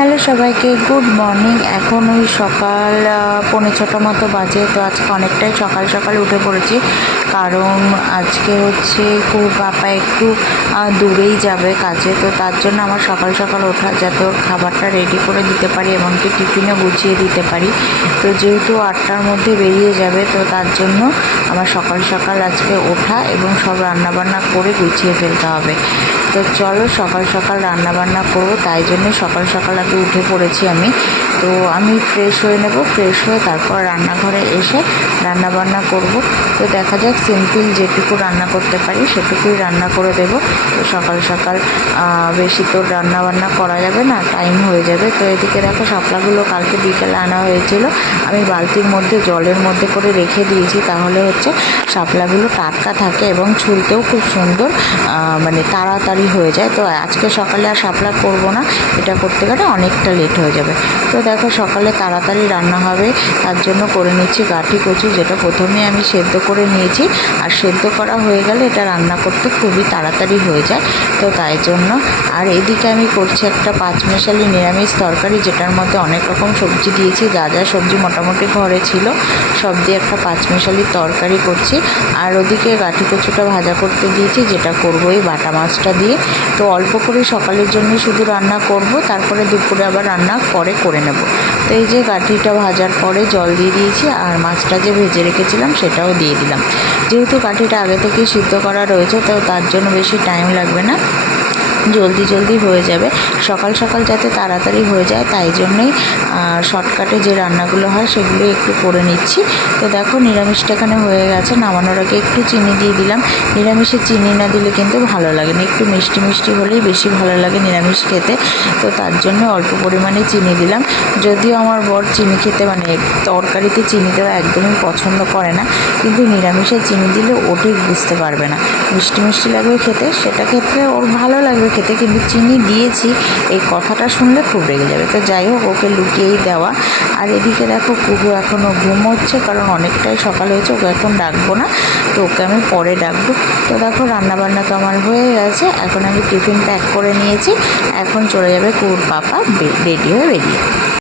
Hello সবাইকে, good morning. এখন ওই সকাল 6:45 মতো বাজে। তো আজকে অনেকটাই সকাল সকাল উঠে পড়েছি, কারণ আজকে হচ্ছে খুব পাপা একটু দূরেই যাবে কাজে। তো তার জন্য আমার সকাল সকাল ওঠা, যাতে ওর খাবারটা রেডি করে দিতে পারি, এমনকি টিফিনও গুছিয়ে দিতে পারি। তো যেহেতু 8টার মধ্যে বেরিয়ে যাবে, তো তার জন্য আমার সকাল সকাল আজকে ওঠা এবং সব রান্নাবান্না করে গুছিয়ে ফেলতে হবে। তো চলো সকাল সকাল রান্নাবান্না করবো, তাই জন্য সকাল সকাল আগে উঠে পড়েছি আমি। তো আমি ফ্রেশ হয়ে নেব, ফ্রেশ হয়ে তারপর রান্নাঘরে এসে রান্নাবান্না করব। তো দেখা যাক, সিম্পল যেটুকু রান্না করতে পারি সেটুকুই রান্না করে দেব। তো সকাল সকাল বেশি তো রান্নাবান্না করা যাবে না, টাইম হয়ে যাবে। তো এদিকে দেখো, শাপলাগুলো কালকে বিকেলে আনা হয়েছিল, আমি বালতির মধ্যে জলের মধ্যে করে রেখে দিয়েছি, তাহলে হচ্ছে শাপলাগুলো টাটকা থাকে এবং ছুলতেও খুব সুন্দর, মানে তাড়াতাড়ি হয়ে যায়। তো আজকে সকালে আর শাপলা করব না, এটা করতে গেলে অনেকটা লেট হয়ে যাবে। তো দেখো, সকালে তাড়াতাড়ি রান্না হবে, তার জন্য করে নিচ্ছি গাঁঠি কচু, যেটা প্রথমে আমি সেদ্ধ করে নিয়েছি। আর সেদ্ধ করা হয়ে গেলে এটা রান্না করতে খুবই তাড়াতাড়ি হয়ে যায়, তো তাই জন্য। আর এদিকে আমি করছি একটা পাঁচমেশালি নিরামিষ তরকারি, যেটার মধ্যে অনেক রকম সবজি দিয়েছি, যা যা সবজি মোটামুটি ঘরে ছিল সব দিয়ে একটা পাঁচমেশালি তরকারি করছি। আর ওদিকে গাঁঠি কচুটা ভাজা করতে দিয়েছি, যেটা করবো এই বাটা মাছটা দিয়ে। তো অল্প করে সকালের জন্য শুধু রান্না করব, তারপরে দুপুরে আবার রান্না পরে করে নেব। তো এই যে গাঁঠিটা ভাজার পরে জল দিয়ে দিয়েছি, আর মাছটা যে ভেজে রেখেছিলাম সেটাও দিয়ে দিলাম। যেহেতু গাঁঠিটা আগে থেকেই সিদ্ধ করা রয়েছে, তো তার জন্য বেশি টাইম লাগবে না, জলদি জলদি হয়ে যাবে। সকাল সকাল যাতে তাড়াতাড়ি হয়ে যায়, তাই জন্যই শর্টকাটে যে রান্নাগুলো হয় সেগুলো একটু করে নিচ্ছি। তো দেখো, নিরামিষটা এখানে হয়ে গেছে। নামানোর আগে একটু চিনি দিয়ে দিলাম। নিরামিষে চিনি না দিলে কিন্তু ভালো লাগে না, একটু মিষ্টি মিষ্টি হলেই বেশি ভালো লাগে নিরামিষ খেতে। তো তার জন্য অল্প পরিমাণে চিনি দিলাম। যদিও আমার বর চিনি খেতে, মানে তরকারিতে চিনি দেওয়া একদমই পছন্দ করে না, কিন্তু নিরামিষে চিনি দিলে ও ঠিক বুঝতে পারবে না, মিষ্টি মিষ্টি লাগবে খেতে, সেটা ক্ষেত্রে ওর ভালো লাগবে খেতে, কিন্তু চিনি দিয়েছি এই কথাটা শুনলে খুব রেগে যাবে। তো যাই হোক, ওকে লুকিয়েই দেওয়া। আর এদিকে দেখো, কুকু এখনও ঘুম হচ্ছে, কারণ অনেকটাই সকাল হয়েছে, ওকে এখন ডাকবো না, তো ওকে আমি পরে ডাকবো। তো দেখো, রান্নাবান্না তো আমার হয়ে গেছে, এখন আমি টিফিন প্যাক করে নিয়েছি, এখন চলে যাবে কুকুর পাপা রেডি হয়ে বেরিয়ে।